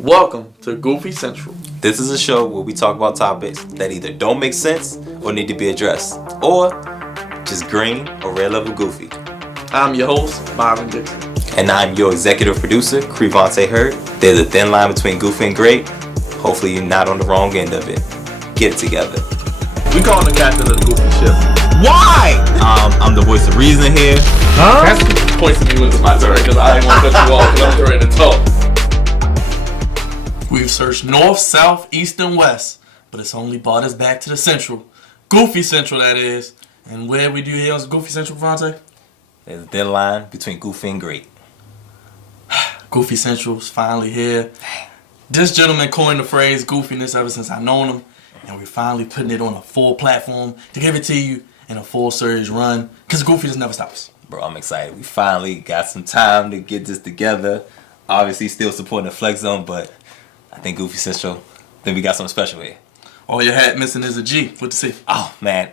Welcome to Goofy Central. This is a show where we talk about topics that either don't make sense or need to be addressed, or just green or red level goofy. I'm your host, Byron Dixon. And I'm your executive producer, Crevonte and Byron. There's a thin line between goofy and great. Hopefully you're not on the wrong end of it. Get it together. We call him the captain of the goofy ship. Why? I'm the voice of reason here. Huh? Points to me when it's my turn because I didn't want to cut you off because I'm ready to talk. We've searched north, south, east, and west, but it's only brought us back to the central. Goofy Central, that is. And where we do here on Goofy Central, Crevonte? There's a thin line between goofy and great. Goofy Central's finally here. This gentleman coined the phrase goofiness ever since I've known him, and we're finally putting it on a full platform to give it to you in a full series run, because goofiness never stops. Bro, I'm excited. We finally got some time to get this together. Obviously, still supporting the Flex Zone, but I think Goofy Central, then we got something special here. All your hat missing is a G. What to see? Oh, man.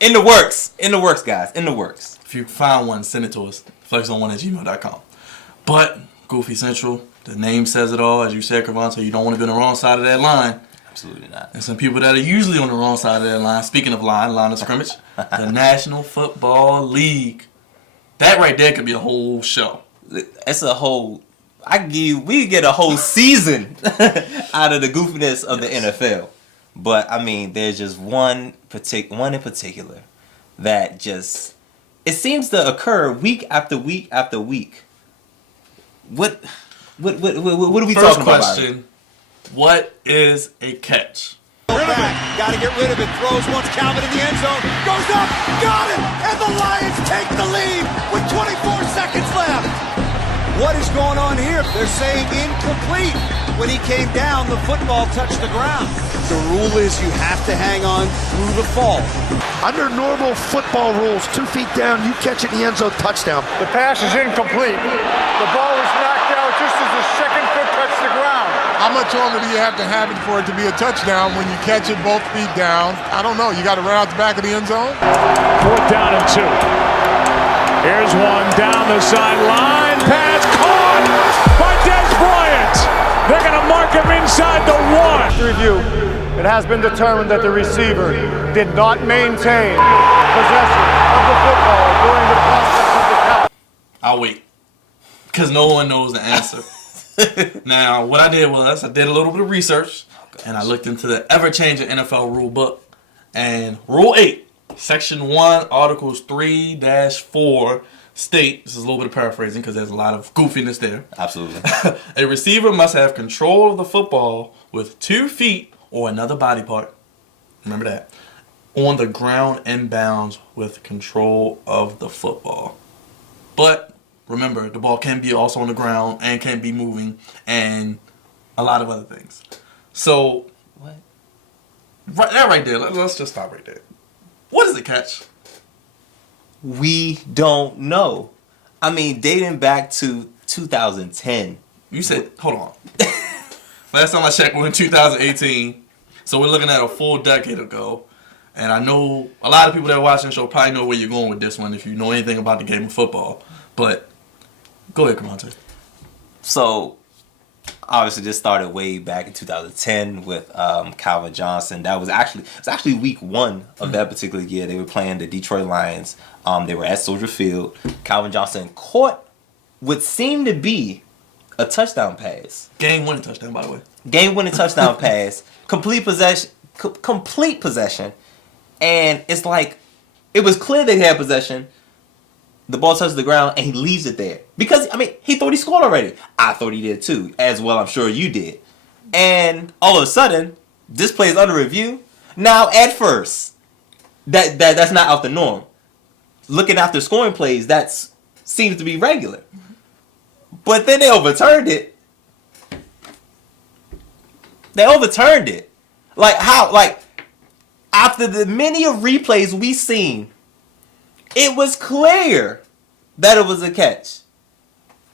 In the works. In the works, guys. In the works. If you find one, send it to us. flexzone1@gmail.com. But Goofy Central, the name says it all. As you said, Crevonte, you don't want to be on the wrong side of that line. Absolutely not. And some people that are usually on the wrong side of that line, speaking of line of scrimmage, the National Football League. That right there could be a whole show. It's a whole... we get a whole season out of the goofiness of the NFL. But, I mean, there's just one in particular that just... It seems to occur week after week after week. What are we First talking about? First question, what is a catch? Back. Got to get rid of it. Throws once Calvin in the end zone. Goes up. Got it. And the Lions take the lead with 24 seconds left. What is going on here? They're saying incomplete. When he came down, the football touched the ground. The rule is you have to hang on through the fall. Under normal football rules, 2 feet down, you catch it in the end zone, touchdown. The pass is incomplete. The ball was knocked out just as the second foot touched the ground. How much longer do you have to have it for it to be a touchdown when you catch it both feet down? I don't know. You got to run out the back of the end zone? 4th down and 2. Here's one down the sideline. Pass caught by Des Bryant. They're going to mark him inside the 1. Review. It has been determined that the receiver did not maintain possession of the football during the process of the catch. I'll wait, because no one knows the answer. Now, what I did was I did a little bit of research, and I looked into the ever-changing NFL rule book. And Rule 8, Section 1, Articles 3-4 state, this is a little bit of paraphrasing because there's a lot of goofiness there. Absolutely. A receiver must have control of the football with 2 feet or another body part, remember that, on the ground and bounds with control of the football. But remember, the ball can be also on the ground and can be moving and a lot of other things. So, What? Right there, let's just stop right there. What is a catch? We don't know. I mean, dating back to 2010. You said, hold on. Last time I checked, we're in 2018. So we're looking at a full decade ago. And I know a lot of people that are watching the show probably know where you're going with this one if you know anything about the game of football. But go ahead, Crevonte. So, obviously, this started way back in 2010 with Calvin Johnson. It was actually week 1 of that particular year. They were playing the Detroit Lions. They were at Soldier Field. Calvin Johnson caught what seemed to be a touchdown pass. Game-winning touchdown, by the way. Game-winning touchdown pass. Complete possession. And it's like, it was clear that he had possession. The ball touches the ground, and he leaves it there. Because, I mean, he thought he scored already. I thought he did too, as well I'm sure you did. And all of a sudden, this play is under review. Now, at first, that's not out the norm. Looking after scoring plays, that seems to be regular. But then they overturned it. Like, how? Like, after the many of replays we've seen, it was clear that it was a catch.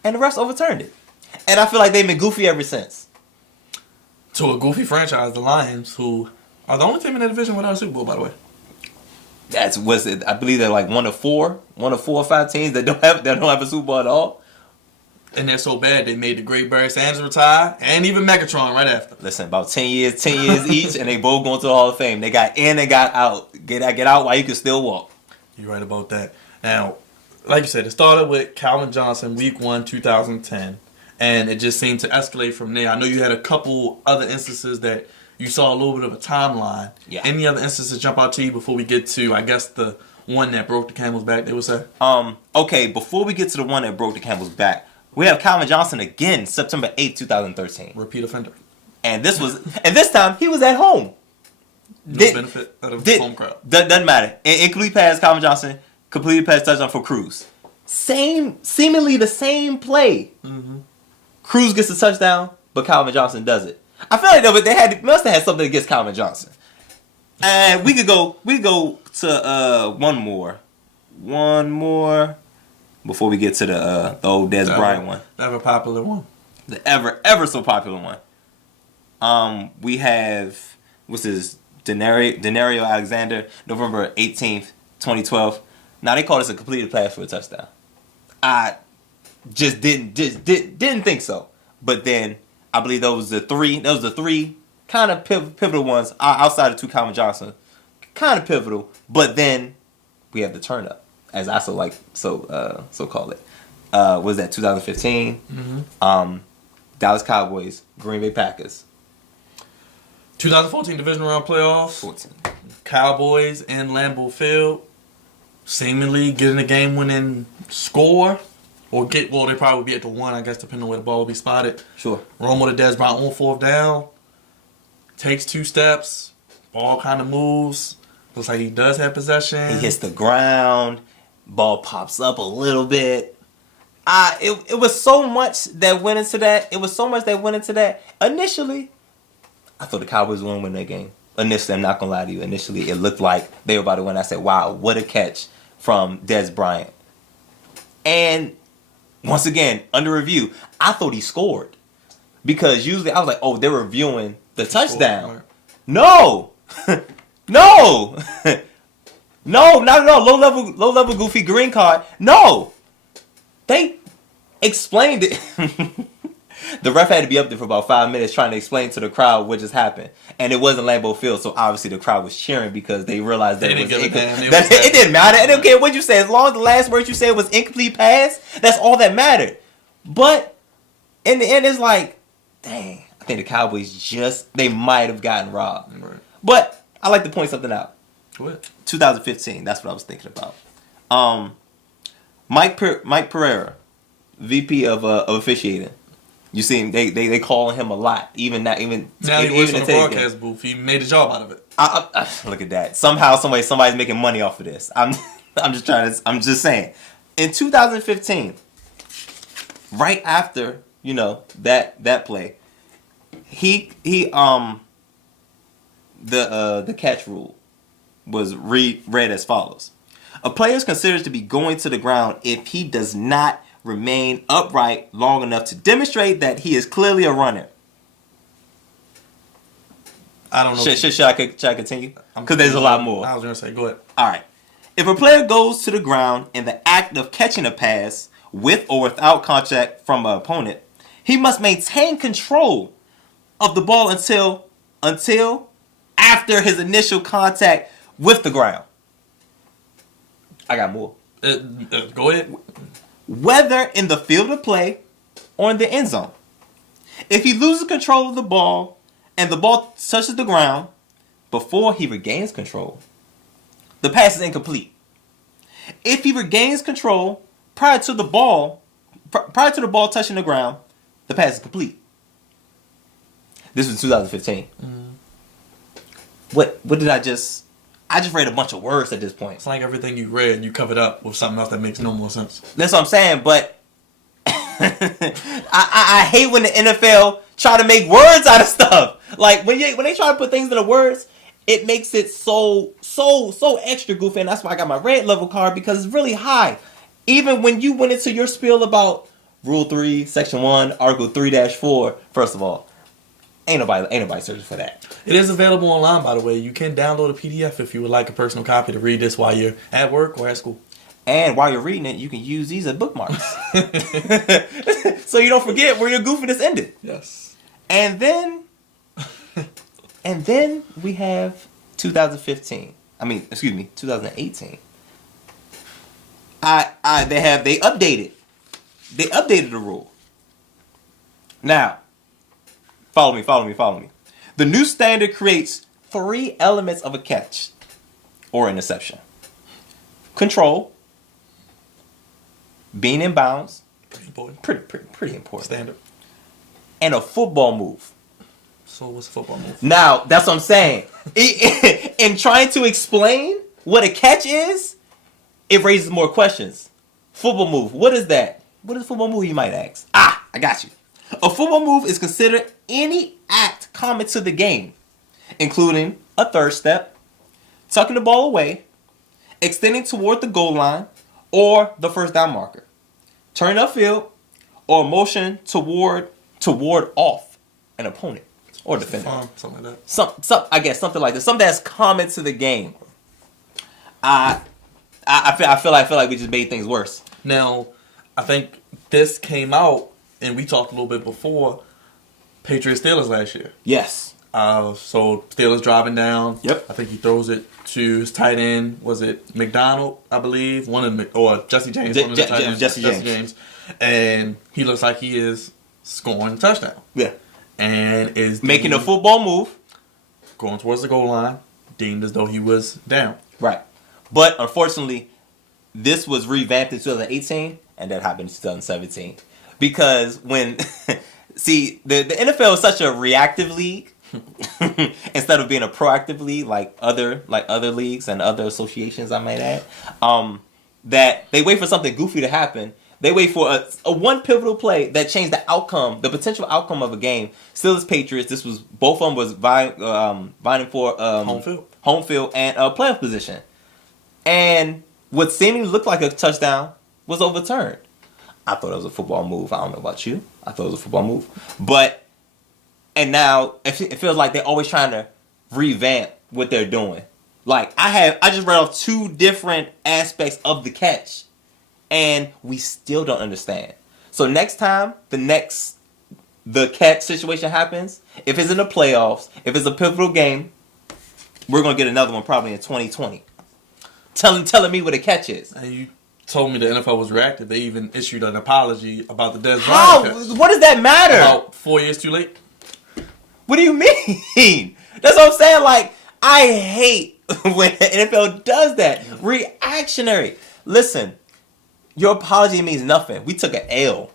And the refs overturned it. And I feel like they've been goofy ever since. To a goofy franchise, the Lions, who are the only team in the division without a Super Bowl, by the way. I believe they're like one of four or five teams that don't have a Super Bowl at all. And they're so bad they made the great Barry Sanders retire and even Megatron right after. Listen, about 10 years each, and they both going to the Hall of Fame. They got in and got out. Get out while you can still walk. You're right about that. Now, like you said, it started with Calvin Johnson, Week 1, 2010. And it just seemed to escalate from there. I know you had a couple other instances that you saw a little bit of a timeline. Yeah. Any other instances jump out to you before we get to, I guess, the one that broke the camel's back, they would say? Okay, before we get to the one that broke the camel's back, we have Calvin Johnson again, September 8th, 2013. Repeat offender. And this time he was at home. No benefit of the home crowd. Doesn't matter. Incomplete pass, Calvin Johnson. Completed pass touchdown for Cruz. Seemingly the same play. Mm-hmm. Cruz gets the touchdown, but Calvin Johnson does it. I feel like they must have had something against Calvin Johnson. And we go to one more before we get to the old Des Bryant one. The ever popular one. The ever so popular one. We have Denario Alexander, November 18th, 2012. Now they call this a completed pass for a touchdown. I just didn't think so. But then I believe those the three kind of pivotal ones outside of two Calvin Johnson. Kind of pivotal, but then we have the turn up, as I so call it. Was that 2015? Mm-hmm. Dallas Cowboys, Green Bay Packers. 2014 division round playoffs. 14. Cowboys in Lambeau Field, seemingly getting a game-winning score, they probably would be at the one, I guess, depending on where the ball will be spotted. Sure. Romo to Des Bryant on 4th down, takes 2 steps, ball kind of moves. Looks like he does have possession. He hits the ground, ball pops up a little bit. It was so much that went into that. Initially, I thought the Cowboys were going to win that game. Initially, I'm not going to lie to you. Initially, it looked like they were about to win. I said, wow, what a catch from Des Bryant. And once again, under review, I thought he scored. Because usually I was like, oh, they're reviewing the touchdown. No! No! No, not at all. Low level goofy green card. No! They explained it. The ref had to be up there for about 5 minutes trying to explain to the crowd what just happened. And it wasn't Lambeau Field, so obviously the crowd was cheering because they realized that it didn't matter. I didn't care what you said. As long as the last word you said was incomplete pass, that's all that mattered. But in the end, it's like, dang, I think the Cowboys they might have gotten robbed. Right. But I like to point something out. What? 2015, that's what I was thinking about. Mike Pereira, VP of officiating. You see him, they calling him a lot. Now he works in the broadcast booth. He made a job out of it. I look at that. Somehow, somebody's making money off of this. I'm just saying. In 2015, right after that play, the catch rule was read as follows: a player is considered to be going to the ground if he does not remain upright long enough to demonstrate that he is clearly a runner. I don't know. Should I continue? Because there's a lot more. I was going to say, go ahead. All right. If a player goes to the ground in the act of catching a pass with or without contact from an opponent, he must maintain control of the ball until after his initial contact with the ground. I got more. Go ahead. Whether in the field of play or in the end zone. If he loses control of the ball and the ball touches the ground before he regains control, the pass is incomplete. If he regains control prior to the ball touching the ground, the pass is complete. This was 2015. Mm-hmm. What did I just read a bunch of words at this point. It's like everything you read, you covered up with something else that makes no more sense. That's what I'm saying, but I hate when the NFL try to make words out of stuff. Like when they try to put things into words, it makes it so extra goofy, and that's why I got my red level card, because it's really high. Even when you went into your spiel about Rule 3, Section 1, Article 3-4, first of all, ain't nobody searching for that. It is available online, by the way. You can download a PDF if you would like a personal copy to read this while you're at work or at school. And while you're reading it, you can use these as bookmarks. So you don't forget where your goofiness ended. Yes. And then we have 2015. 2018. They updated the rule. Now, follow me. The new standard creates 3 elements of a catch or interception. Control, being in bounds, pretty important. Standard. And a football move. So what's a football move? Now, that's what I'm saying. In trying to explain what a catch is, it raises more questions. Football move, what is that? What is a football move, you might ask? I got you. A football move is considered any act common to the game, including a third step, tucking the ball away, extending toward the goal line, or the first down marker, turning upfield, or motion toward off an opponent or defender. Something like that. I guess something like this. Something that's common to the game. I feel like we just made things worse. Now, I think this came out, and we talked a little bit before, Patriots Steelers last year. Yes. So Steelers driving down. Yep. I think he throws it to his tight end. Was it McDonald, I believe? Or Jesse James. One of the tight ends. Jesse James. And he looks like he is scoring a touchdown. Yeah. And is making a football move. Going towards the goal line, deemed as though he was down. Right. But unfortunately, this was revamped in 2018, and that happened in 2017. Because when, see, the NFL is such a reactive league instead of being a proactive league like other leagues and other associations, I might add, that they wait for something goofy to happen. They wait for a one pivotal play that changed the potential outcome of a game. Steelers Patriots. This was both of them was vying for home field and playoff position. And what seemingly looked like a touchdown was overturned. I thought it was a football move. I don't know about you. I thought it was a football move. And now it feels like they're always trying to revamp what they're doing. Like I just read off 2 different aspects of the catch, and we still don't understand. So next time the catch situation happens, if it's in the playoffs, if it's a pivotal game, we're gonna get another one probably in 2020. Telling me what a catch is. And you told me the NFL was reactive. They even issued an apology about the Dez How? Bryant catch. What does that matter? About 4 years too late. What do you mean? That's what I'm saying. Like, I hate when the NFL does that. Reactionary. Listen, your apology means nothing. We took an L.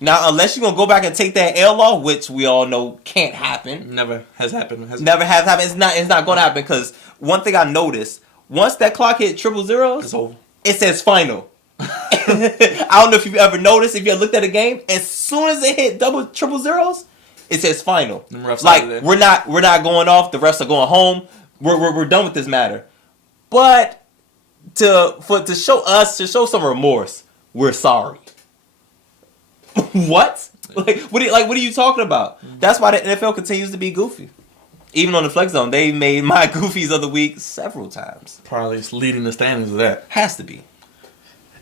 Now, unless you're going to go back and take that L off, which we all know can't happen. Never has happened. Never has happened. It's not going to happen because one thing I noticed, once that clock hit triple zeros, it's over. It says final. I don't know if you've ever noticed, if you ever looked at a game, as soon as it hit triple zeros, it says final. Like we're not going off. The refs are going home. We're done with this matter. But to show some remorse, we're sorry. What? What are you talking about? That's why the NFL continues to be goofy. Even on the Flex Zone, they made my goofies of the week several times. Probably leading the standings of that. Has to be.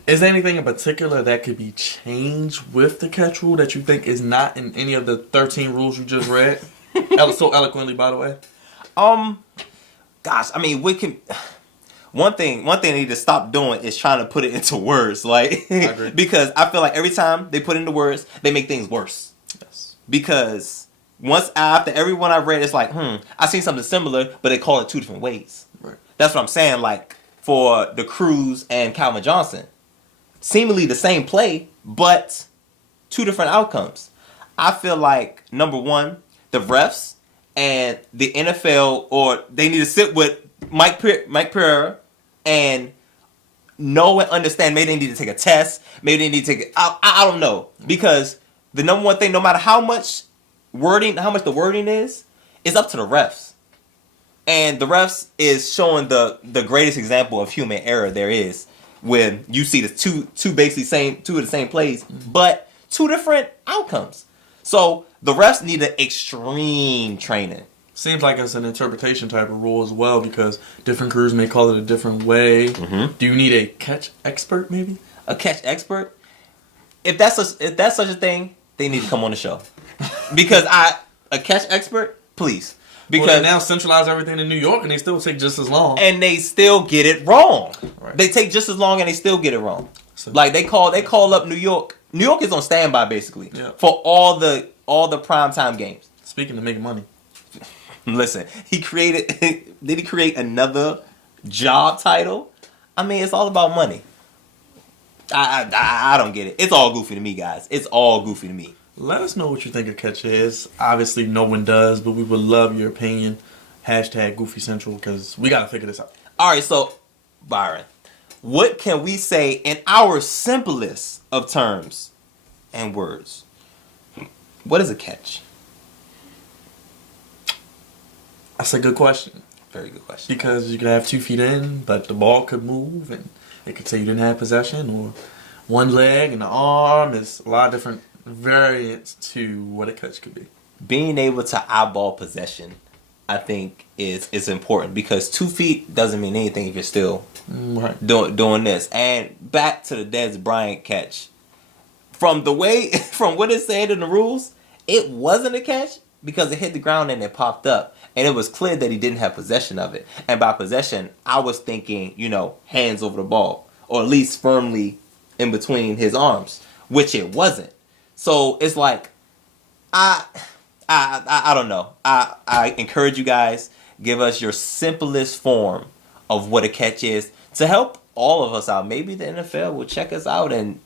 Is there anything in particular that could be changed with the catch rule that you think is not in any of the 13 rules you just read? So eloquently, by the way. Gosh, I mean, one thing they need to stop doing is trying to put it into words, like, I agree. because I feel like every time they put into words, they make things worse. Yes. Because after every one I read, it's like, I seen something similar, but they call it 2 different ways. Right. That's what I'm saying. Like for the Cruz and Calvin Johnson, seemingly the same play, but 2 different outcomes. I feel like number one, the refs and the NFL, or they need to sit with Mike Pereira and know and understand. Maybe they need to take a test. Maybe they need to take. I don't know, because the number one thing, no matter how much the wording is, it's up to the refs. And the refs is showing the greatest example of human error there is when you see the two of the same plays, but 2 different outcomes. So the refs need an extreme training. Seems like it's an interpretation type of rule as well, because different crews may call it a different way. Mm-hmm. Do you need a catch expert, maybe? A catch expert? If that's such a thing, they need to come on the show. Because a catch expert, please. Because they now centralize everything in New York, and they still take just as long. And they still get it wrong. Right. They take just as long, and they still get it wrong. So, Like they call up New York. New York is on standby basically for all the primetime games. Speaking of making money, listen, did he create another job title? I mean, it's all about money. I don't get it. It's all goofy to me, guys. It's all goofy to me. let us know what you think a catch is. Obviously, no one does, but we would love your opinion. Hashtag Goofy Central, because we got to figure this out. All right, so, Byron, what can we say in our simplest of terms and words? What is a catch? That's a good question. Very good question. Because you could have 2 feet in, but the ball could move, and it could say you didn't have possession, or one leg and the arm. There's a lot of different variants to what a catch could be. Being able to eyeball possession, I think, is important, because 2 feet doesn't mean anything if you're still doing this. And back to the Dez Bryant catch. From what it said in the rules, it wasn't a catch because it hit the ground and it popped up. And it was clear that he didn't have possession of it. And by possession, I was thinking, hands over the ball, or at least firmly in between his arms, which it wasn't. So it's like, I don't know. I encourage you guys, give us your simplest form of what a catch is to help all of us out. Maybe the NFL will check us out and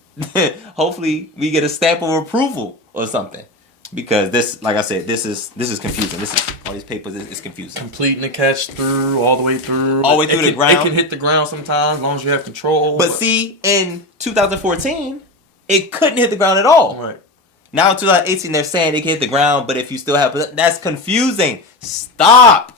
hopefully we get a stamp of approval or something. Because this, like I said, this is confusing. All these papers is confusing. Completing the catch all the way through. All the way through the ground. It can hit the ground sometimes, as long as you have control. But see, in 2014, it couldn't hit the ground at all. Right. Now in 2018, they're saying it can hit the ground, but if you still have, that's confusing. Stop,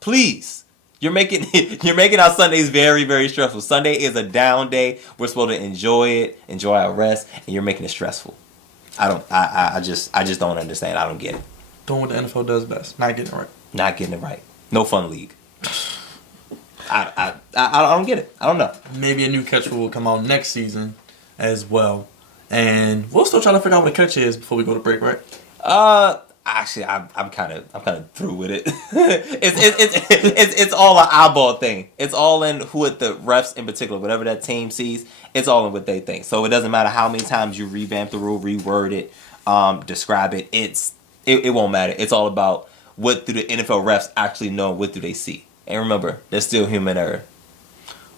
please. You're making our Sundays very, very stressful. Sunday is a down day. We're supposed to enjoy it, enjoy our rest, and you're making it stressful. I just don't understand. I don't get it. Doing what the NFL does best. Not getting it right. Not getting it right. No fun league. I don't get it. I don't know. Maybe a new catch rule will come out next season as well. And we'll still try to figure out what a catch is before we go to break, right? Actually, I'm kind of through with it. it's all an eyeball thing. It's all in what the refs in particular, whatever that team sees, it's all in what they think. So it doesn't matter how many times you revamp the rule, reword it, describe it. It won't matter. It's all about what do the NFL refs actually know, what do they see. And remember, there's still human error.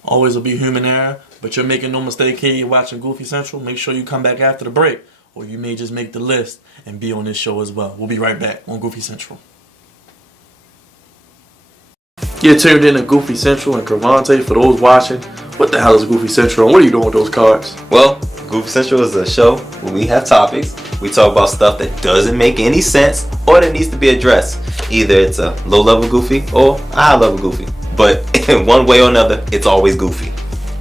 Always will be human error, but you're making no mistake here. You're watching Goofy Central. Make sure you come back after the break, or you may just make the list and be on this show as well. We'll be right back on Goofy Central. You're tuned in to Goofy Central and Crevonte. For those watching, what the hell is Goofy Central and what are you doing with those cards? Well, Goofy Central is a show where we have topics. We talk about stuff that doesn't make any sense or that needs to be addressed. Either it's a low-level Goofy or a high-level Goofy. But in one way or another, it's always Goofy.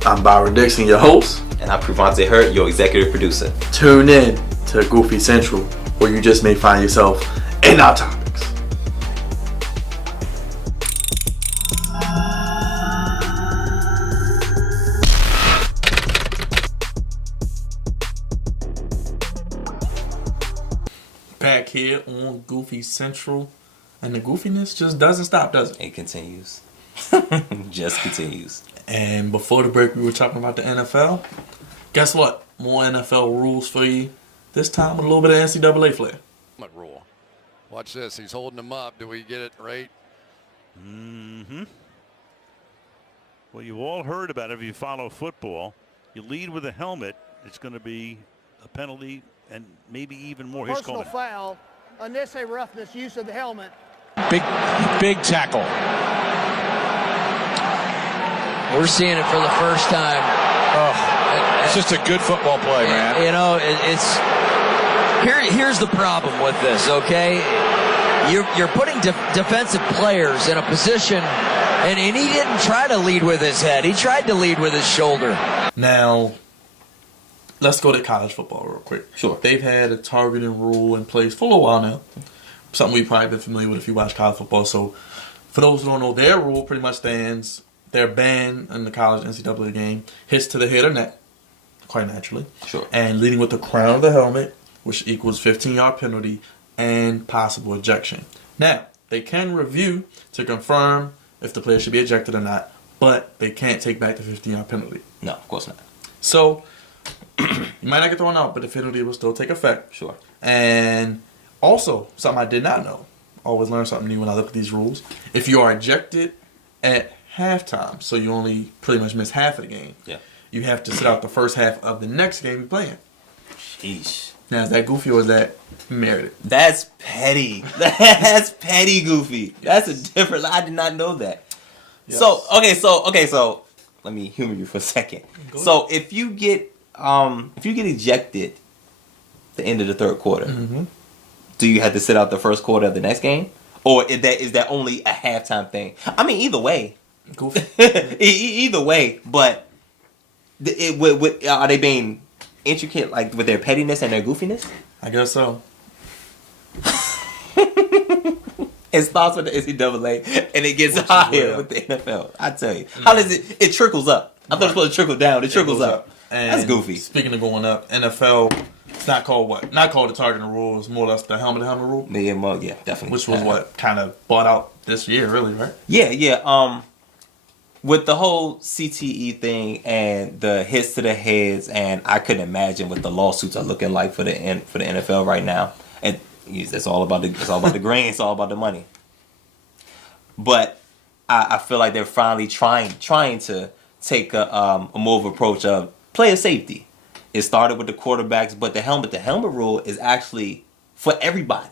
I'm Byron Dixon, your host. And I'm Crevonte Hurt, your executive producer. Tune in to Goofy Central, where you just may find yourself in our topics. Back here on Goofy Central, and the goofiness just doesn't stop, does it? It continues. Just continues. And before the break, we were talking about the NFL. Guess what? More NFL rules for you. This time with a little bit of NCAA flair. Rule. Watch this. He's holding him up. Do we get it right? Mm-hmm. Well, you've all heard about it if you follow football. You lead with a helmet, it's going to be a penalty and maybe even more. Personal foul, unnecessary roughness, use of the helmet. Big tackle. We're seeing it for the first time. Oh, it's just a good football play, man. Here's the problem with this, okay? You're putting defensive players in a position, and he didn't try to lead with his head. He tried to lead with his shoulder. Now, let's go to college football real quick. Sure. They've had a targeting rule in place for a little while now. Something we've probably been familiar with if you watch college football. So, for those who don't know, their rule pretty much stands. Their ban in the college NCAA game hits to the head or neck quite naturally. Sure. And leading with the crown of the helmet, which equals 15-yard penalty and possible ejection. Now, they can review to confirm if the player should be ejected or not, but they can't take back the 15-yard penalty. No, of course not. So, you might not get thrown out, but the penalty will still take effect. Sure. And also, something I did not know. Always learn something new when I look at these rules. If you are ejected at halftime, so you only pretty much miss half of the game, you have to sit out the first half of the next game you're playing. Sheesh. Now, is that goofy or is that merited? That's petty. That's petty goofy. That's a different. I did not know that. Yes. So let me humor you for a second. So if you get ejected at the end of the third quarter, do you have to sit out the first quarter of the next game, or is that only a halftime thing? I mean, either way, goofy. Either way, but are they being intricate, like with their pettiness and their goofiness? I guess so. It starts with the NCAA and it gets higher with the NFL. I tell you, how does it? It trickles up. I thought it was supposed to trickle down. It trickles up. And that's goofy. Speaking of going up, NFL, it's not called what? Not called the targeting rule. It's more or less the helmet rule. Yeah, definitely. Which was what kind of bought out this year, really, right? Yeah. With the whole CTE thing and the hits to the heads, and I couldn't imagine what the lawsuits are looking like for the NFL right now. And it's all about the grain. It's all about the money. But I feel like they're finally trying to take a more of approach of player safety. It started with the quarterbacks, but the helmet rule is actually for everybody.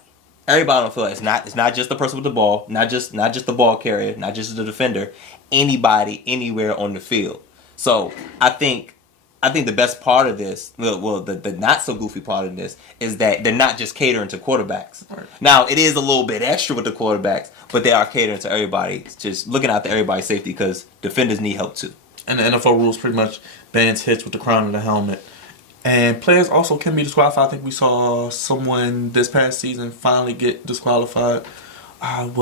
Everybody on the field. It's not just the person with the ball, not just the ball carrier, not just the defender. Anybody, anywhere on the field. So I think the best part of this, the not so goofy part of this, is that they're not just catering to quarterbacks. Right. Now it is a little bit extra with the quarterbacks, but they are catering to everybody. It's just looking out for everybody's safety because defenders need help too. And the NFL rules pretty much bans hits with the crown of the helmet. And players also can be disqualified. I think we saw someone this past season finally get disqualified. I think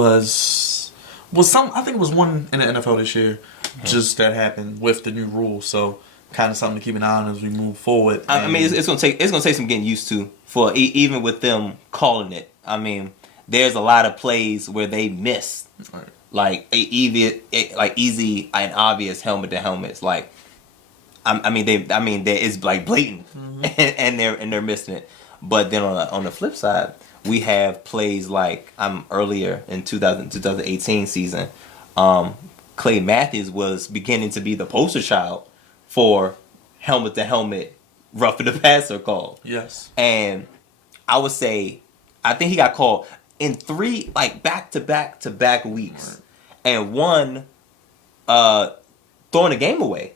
it was one in the NFL this year. Just that happened with the new rules. So kind of something to keep an eye on as we move forward. I mean, it's gonna take some getting used to for even with them calling it. I mean, there's a lot of plays where they miss, right. like easy and obvious helmet to helmets. Like, I mean, it's like blatant, and they're missing it. But then on the flip side, we have plays like earlier in 2018 season, Clay Matthews was beginning to be the poster child for helmet to helmet roughing the passer call. Yes. And I would say, I think he got called in 3 back to back weeks, right. And one throwing the game away.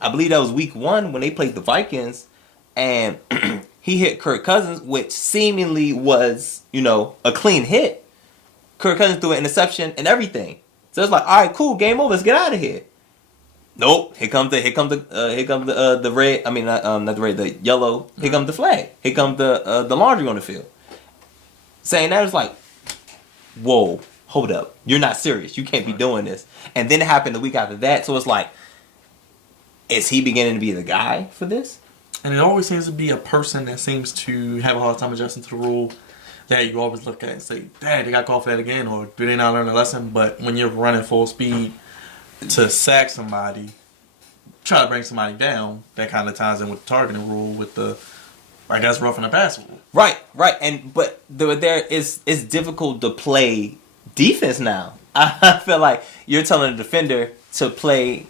I believe that was week 1 when they played the Vikings, and he hit Kirk Cousins, which seemingly was, a clean hit. Kirk Cousins threw an interception and everything. So it's like, all right, cool, game over. Let's get out of here. Nope. Here comes the red. I mean, not the red, the yellow. Here comes the flag. Here comes the laundry on the field. Saying that, it's like, whoa, hold up. You're not serious. You can't be doing this. And then it happened the week after that. So it's like, is he beginning to be the guy for this? And it always seems to be a person that seems to have a hard time adjusting to the rule that you always look at and say, dang, they got called for that again, or do they not learn a lesson? But when you're running full speed to sack somebody, try to bring somebody down, that kind of ties in with the targeting rule, with the, I guess, roughing the passer rule. Right. But it's difficult to play defense now. I feel like you're telling the defender to play.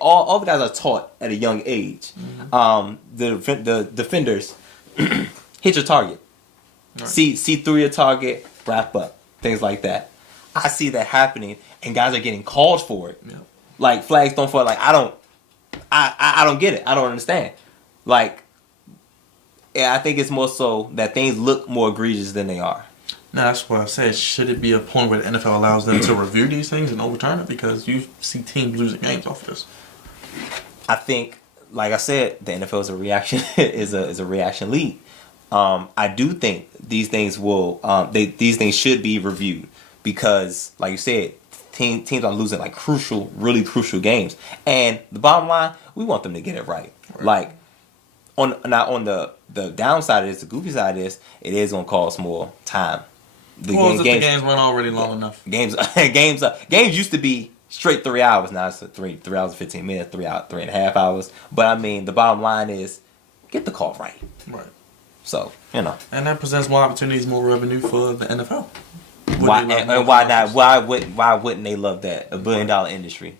All the guys are taught at a young age. The defenders hit your target. Right. See through your target, wrap up, things like that. I see that happening, and guys are getting called for it. Yeah. Like flags don't fall. Like I don't get it. I don't understand. Like, I think it's more so that things look more egregious than they are. Now that's what I said. Should it be a point where the NFL allows them to review these things and overturn it? Because you see teams losing games off of this. I think, like I said, the NFL is a reaction is a reaction league. I do think these things these things should be reviewed because, like you said, teams are losing really crucial games. And the bottom line, we want them to get it right. Right. Like, on the downside of this, the goofy side of this, it is gonna cost more time. The games weren't already long enough. Games used to be straight 3 hours. Now it's 3 hours and 15 minutes, 3.5 hours. But I mean, the bottom line is, get the call right. Right. So, you know. And that presents more opportunities, more revenue for the NFL. Why not? Why wouldn't they love that? $1 billion industry.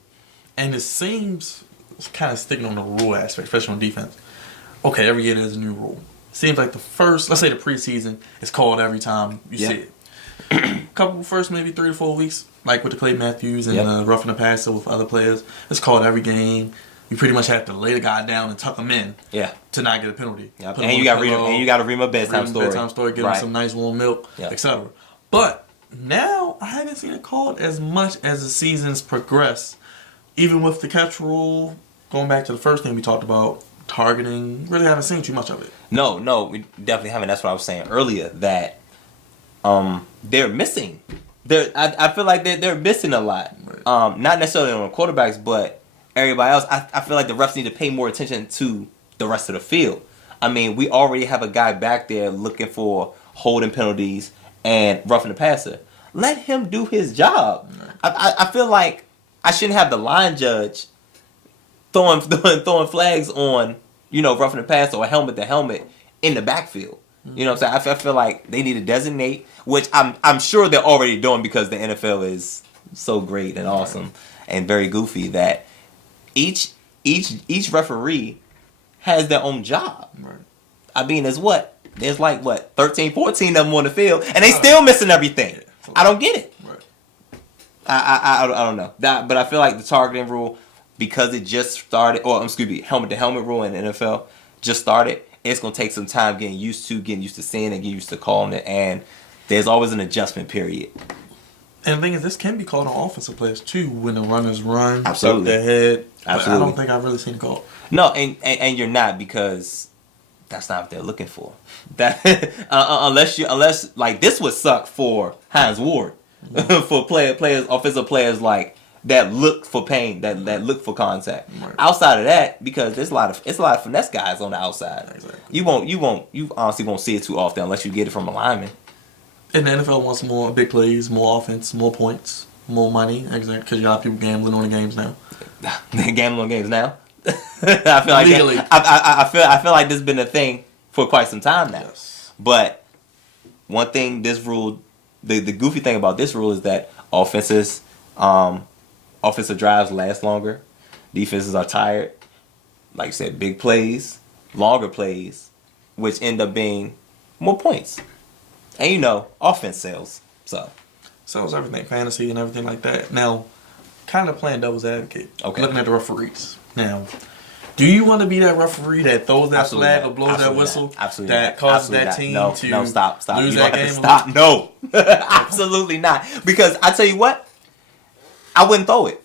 And it seems, it's kind of sticking on the rule aspect, especially on defense. Okay, every year there's a new rule. Seems like the first, let's say the preseason, is called every time you see it. First maybe 3 to 4 weeks, like with the Clay Matthews and roughing the passer with other players, it's called every game. You pretty much have to lay the guy down and tuck him in to not get a penalty. Yep. And you got to read my bedtime story. Give him some nice warm milk, etc. But now I haven't seen it called as much as the seasons progress. Even with the catch rule, going back to the first thing we talked about, targeting, really haven't seen too much of it. No, we definitely haven't. That's what I was saying earlier, that they're missing. I feel like they're missing a lot. Right. Not necessarily on the quarterbacks, but everybody else. I feel like the refs need to pay more attention to the rest of the field. I mean, we already have a guy back there looking for holding penalties and roughing the passer. Let him do his job. Right. I feel like I shouldn't have the line judge throwing flags on, roughing the passer or helmet to helmet in the backfield. You know what I'm saying? I feel like they need to designate, which I'm sure they're already doing because the NFL is so great and awesome and very goofy, that each referee has their own job. Right. I mean, there's 13, 14 of them on the field, and they still missing everything. I don't get it. Right. I don't know. But I feel like the targeting rule, because it just started, helmet to helmet rule in the NFL just started. It's going to take some time getting used to seeing it, getting used to calling it, and there's always an adjustment period. And the thing is, this can be called on offensive players too, when the runners run, absolutely, duck their head. Absolutely. But I don't think I've really seen it called. No, and you're not, because that's not what they're looking for. That unless like this would suck for Hines Ward, for offensive players like that look for pain, that look for contact. Right. Outside of that, because it's a lot of finesse guys on the outside. Exactly. You honestly won't see it too often unless you get it from a lineman. And the NFL wants more big plays, more offense, more points, more money. Exactly, because you got people gambling on the games now. They're gambling on games now. I feel like legally. I feel like this has been a thing for quite some time now. Yes. But one thing, this rule, the goofy thing about this rule is that offensive drives last longer. Defenses are tired. Like you said, big plays, longer plays, which end up being more points. And offense sells. Sells everything, fantasy and everything like that. Now, kind of playing devil's advocate. Okay. Looking at the referees. Now, do you want to be that referee that throws that flag or blows that whistle that causes that team to stop. lose that game? Stop. No. Absolutely not. Because I tell you what, I wouldn't throw it.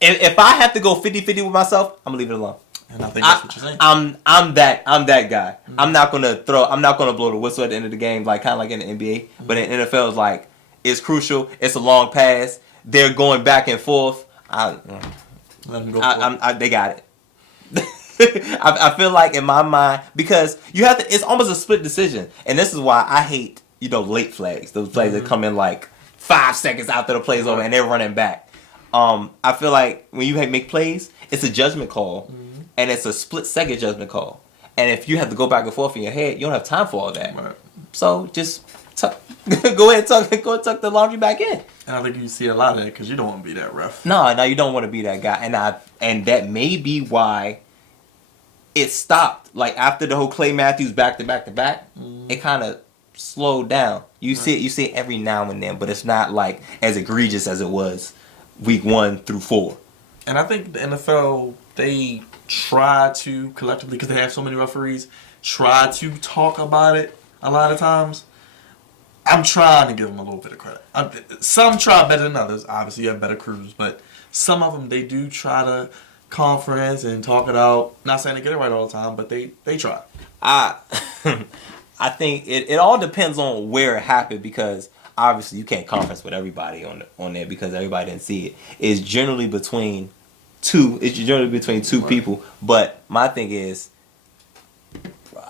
If I have to go 50-50 with myself, I'm gonna leave it alone. And I think that's what you're saying. I'm that guy. Mm-hmm. I'm not gonna blow the whistle at the end of the game, like kind of like in the NBA. Mm-hmm. But in NFL, it's like, it's crucial. It's a long pass. They're going back and forth. Let them go. They got it. I feel like in my mind, because you have to, it's almost a split decision, and this is why I hate late flags. Those flags that come in like 5 seconds after the play's over and they're running back. I feel like when you make plays, it's a judgment call, and it's a split-second judgment call. And if you have to go back and forth in your head, you don't have time for all that. Right. So just go ahead and tuck the laundry back in. And I think you see a lot of that because you don't want to be that ref. No, you don't want to be that guy. And that may be why it stopped. Like after the whole Clay Matthews back to back, it kind of slowed down. You see it every now and then, but it's not like as egregious as it was week 1 through 4. And I think the NFL, they try to collectively, because they have so many referees, try to talk about it a lot of times. I'm trying to give them a little bit of credit. Some try better than others. Obviously, you have better crews, but some of them, they do try to conference and talk it out. Not saying they get it right all the time, but they try. I think it all depends on where it happened, because obviously you can't conference with everybody on there because everybody didn't see it. It's generally between two. It's generally between two people. But my thing is,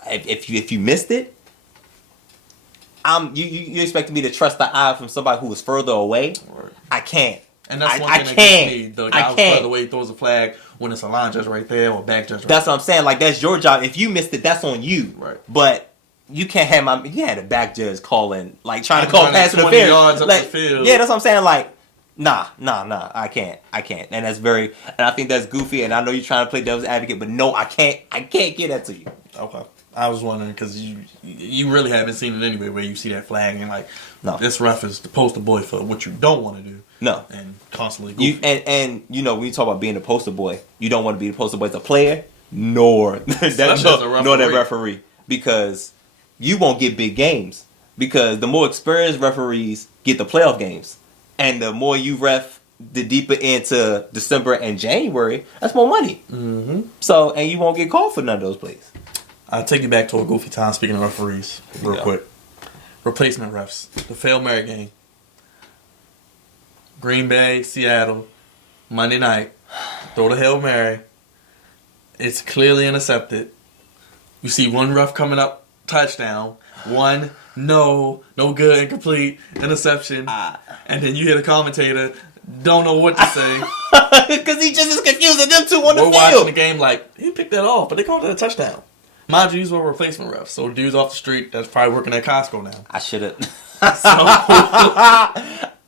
if you missed it, you expect me to trust the eye from somebody who is further away? Right. I can't. And that's one thing that gets me. The guy who's further away throws a flag when it's a line judge right there or back judge. That's what I'm saying. Like, that's your job. If you missed it, that's on you. Right. But you can't have you had a back judge calling, like trying to call pass interference. Like, yeah, that's what I'm saying. Like, nah, I can't. And that's and I think that's goofy. And I know you're trying to play devil's advocate, but no, I can't get that to you. Okay. I was wondering because you really haven't seen it anyway where you see that flag and like, no, this ref is the poster boy for what you don't want to do. No. And constantly goofy. And you know, when you talk about being the poster boy, you don't want to be the poster boy as a player, nor that referee. Because you won't get big games. Because the more experienced referees get the playoff games. And the more you ref the deeper into December and January, that's more money. Mm-hmm. So, and you won't get called for none of those plays. I'll take you back to a goofy time, speaking of referees, real quick. Replacement refs. The Hail Mary game. Green Bay, Seattle, Monday night. Throw the Hail Mary. It's clearly intercepted. You see one ref coming up, touchdown. One, no good, incomplete, interception. And then you hear the commentator, don't know what to say. Because he just is confused at them two on the field. We're watching the game like, he picked that off, but they called it a touchdown. Mind you, these were replacement refs. So dudes off the street that's probably working at Costco now. I should have.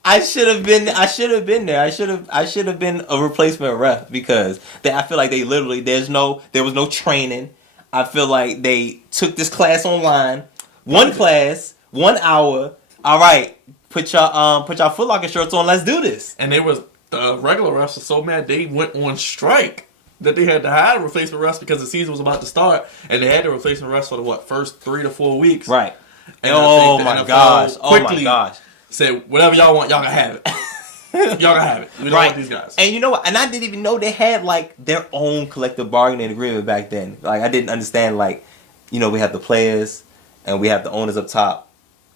I should have been there. I should have been a replacement ref because I feel like they literally there was no training. I feel like they took this class online. One class, 1 hour. All right, put your Foot Locker shirts on. Let's do this. And the regular refs were so mad they went on strike that they had to hire replacement refs because the season was about to start, and they had the replacement refs for the first 3 to 4 weeks. Right. And oh my gosh! Said whatever y'all want, y'all can have it. Y'all can have it. We don't want these guys. And you know what? And I didn't even know they had like their own collective bargaining agreement back then. Like I didn't understand. Like, you know, we have the players and we have the owners up top.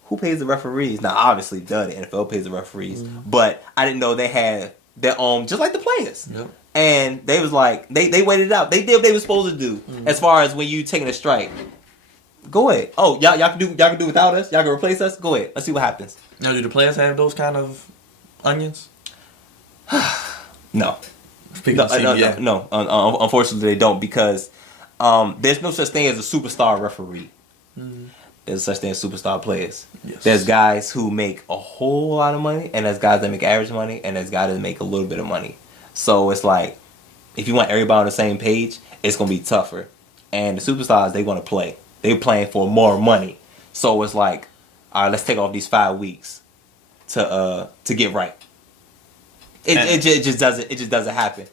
Who pays the referees? Now, obviously, the NFL pays the referees, but I didn't know they had their own, just like the players. Yep. And they was like, they waited it out. They did what they were supposed to do as far as when you taking a strike. Go ahead. Oh, y'all can do without us. Y'all can replace us. Go ahead. Let's see what happens. Now, do the players have those kind of onions? No. No. Unfortunately, they don't because there's no such thing as a superstar referee. Mm-hmm. There's such thing as superstar players. Yes. There's guys who make a whole lot of money, and there's guys that make average money, and there's guys that make a little bit of money. So it's like, if you want everybody on the same page, it's going to be tougher. And the superstars, they want to play. They're playing for more money. So it's like, all right, let's take off these 5 weeks to get right. It just doesn't happen.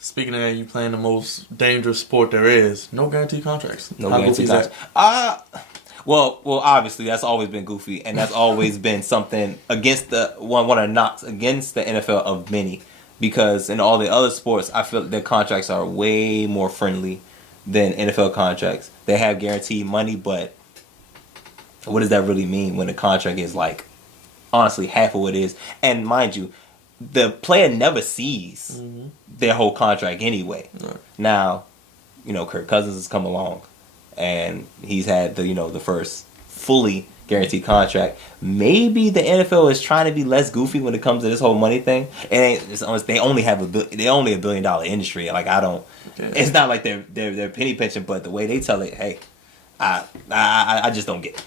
Speaking of that, you playing the most dangerous sport there is. No guaranteed contracts. No guaranteed contracts. Well, obviously that's always been goofy, and that's always been something against the one of the knocks against the NFL of many. Because in all the other sports, I feel their contracts are way more friendly than NFL contracts. They have guaranteed money, but what does that really mean when the contract is like, honestly, half of what it is? And mind you, the player never sees their whole contract anyway. Right. Now, you know, Kirk Cousins has come along, and he's had the first fully guaranteed contract. Maybe the NFL is trying to be less goofy when it comes to this whole money thing. They only have $1 billion industry. Like it's not like they're penny pinching, but the way they tell it, hey, I just don't get it.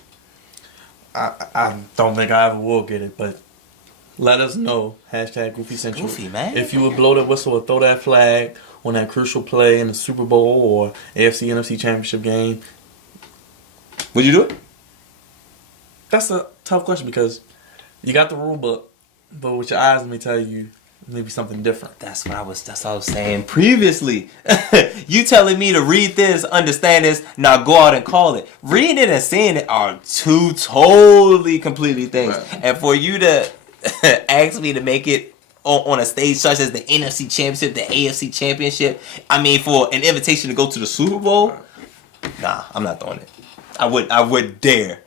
I don't think I ever will get it, but let us know. # Goofy Central. Goofy, man. If you would blow that whistle or throw that flag on that crucial play in the Super Bowl or AFC NFC Championship game. Would you do it? That's a tough question because you got the rule book, but with your eyes, let me tell you, maybe something different. That's what I was saying previously. You telling me to read this, understand this, now go out and call it. Reading it and seeing it are two totally completely things. Right. And for you to ask me to make it on a stage such as the NFC Championship, the AFC Championship, I mean, for an invitation to go to the Super Bowl, nah, I'm not doing it. I would dare.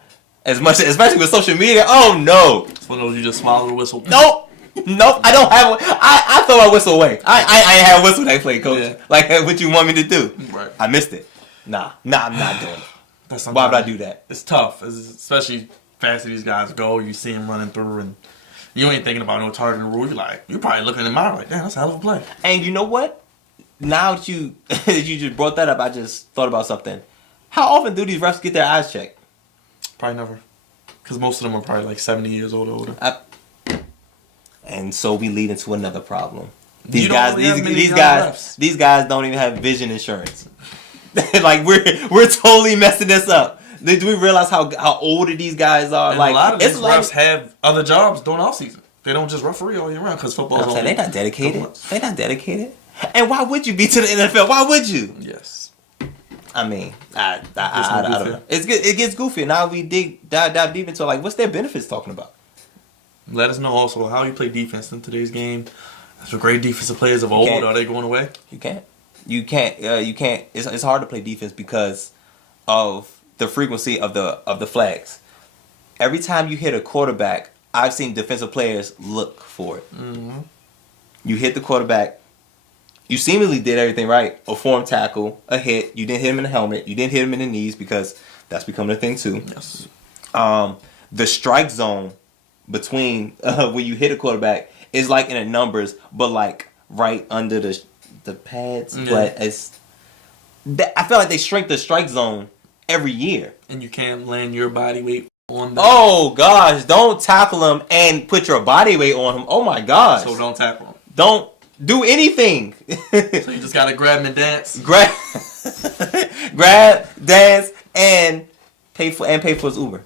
Especially with social media. Oh no! It's one of those you just swallow the whistle. Nope. Nope, I don't have. I throw my whistle away. I ain't have a whistle that play, coach. Yeah. Like what you want me to do? Right. I missed it. Nah, I'm not doing it. Why Why would I do that? It's tough, especially fast as these guys go. You see them running through, and you ain't thinking about no targeting rule. You're probably looking in the mirror like, damn, that's a hell of a play. And you know what? Now that you you just brought that up, I just thought about something. How often do these refs get their eyes checked? Probably never, because most of them are probably like 70 years old or older. And so we lead into another problem. These guys don't even have vision insurance. Like we're totally messing this up. Do we realize how older these guys are? And like a lot of these like, refs have other jobs during off season. They don't just referee all year round because football's over. They're not dedicated. They're not dedicated. And why would you be to the NFL? Why would you? Yes. I mean, I don't know. It gets goofy. Now we dive deep into like what's their benefits talking about. Let us know also how you play defense in today's game. So great defensive players of old, are they going away? You can't. It's hard to play defense because of the frequency of the flags. Every time you hit a quarterback, I've seen defensive players look for it. Mm-hmm. You hit the quarterback. You seemingly did everything right. A form tackle, a hit. You didn't hit him in the helmet. You didn't hit him in the knees because that's becoming a thing too. Yes. The strike zone between when you hit a quarterback is like in the numbers, but like right under the pads. Yeah. But I feel like they shrink the strike zone every year. And you can't land your body weight on them. Oh gosh! Don't tackle him and put your body weight on him. Oh my gosh! So don't tackle him. Don't do anything. So you just gotta grab him and dance. grab, dance, and pay for his Uber.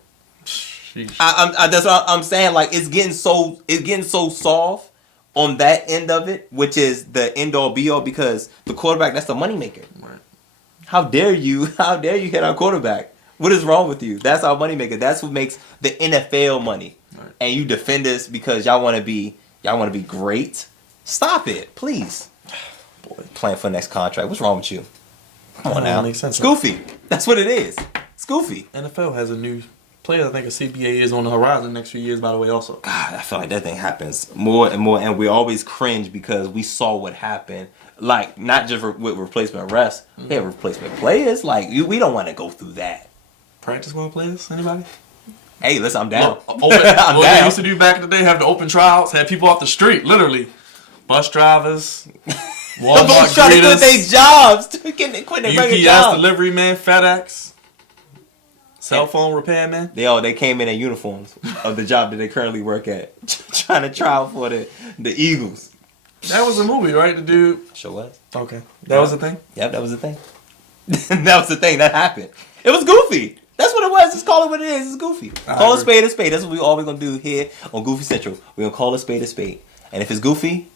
That's what I'm saying. Like it's getting so soft on that end of it, which is the end all be all, because the quarterback, that's the moneymaker. Right. How dare you hit our quarterback? What is wrong with you? That's our moneymaker. That's what makes the NFL money. Right. And you defend us because y'all want to be great. Stop it, please. Boy, playing for the next contract. What's wrong with you? Come on now. Makes sense, it's goofy. That's what it is. It's goofy. NFL has a new player. I think a CBA is on the horizon next few years, by the way, also. God, I feel like that thing happens more and more, and we always cringe because we saw what happened. Like, not just with replacement refs, we have replacement players. Like, we don't want to go through that. Practice squad players? Anybody? Hey, listen, I'm down. What they used to do back in the day, have the open trials, had people off the street, literally. Bus drivers, Walmart trying to quit their jobs. Quit their regular UPS job. delivery man, FedEx, cell phone repairman. They came in uniforms of the job that they currently work at, trying to trial for the Eagles. That was a movie, right? The dude. Sure was. Okay, that was the thing. Yep, that was the thing. That was the thing that happened. It was goofy. That's what it was. Just call it what it is. It's goofy. Call a spade a spade. That's what we always gonna do here on Goofy Central. We're gonna call a spade a spade. And if it's goofy,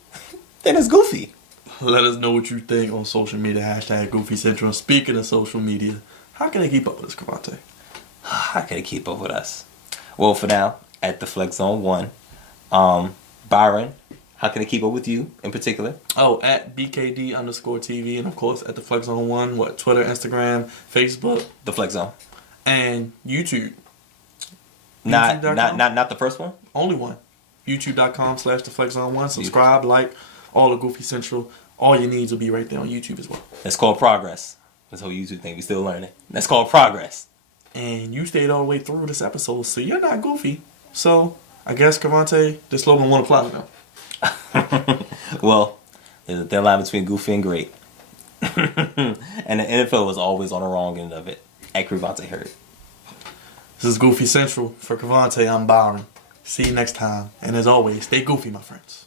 then it's goofy. Let us know what you think on social media. # Goofy Central. Speaking of social media, how can they keep up with us, Crevonte? How can they keep up with us? Well, for now, at the Flex Zone 1. Byron, how can they keep up with you in particular? Oh, at BKD_TV. And of course, at the Flex Zone 1. Twitter, Instagram, Facebook. The Flex Zone. And YouTube. Not the first one? Only one. YouTube.com/theflexzone1. Subscribe, like, all the Goofy Central. All your needs will be right there on YouTube as well. That's called progress. This whole YouTube thing, we still learning. That's called progress. And you stayed all the way through this episode, so you're not goofy. So, I guess, Crevonte, this slogan won't apply to them. Well, there's a thin line between goofy and great. And the NFL was always on the wrong end of it. At Crevonte Hurt. This is Goofy Central. For Crevonte, I'm Byron. See you next time. And as always, stay goofy, my friends.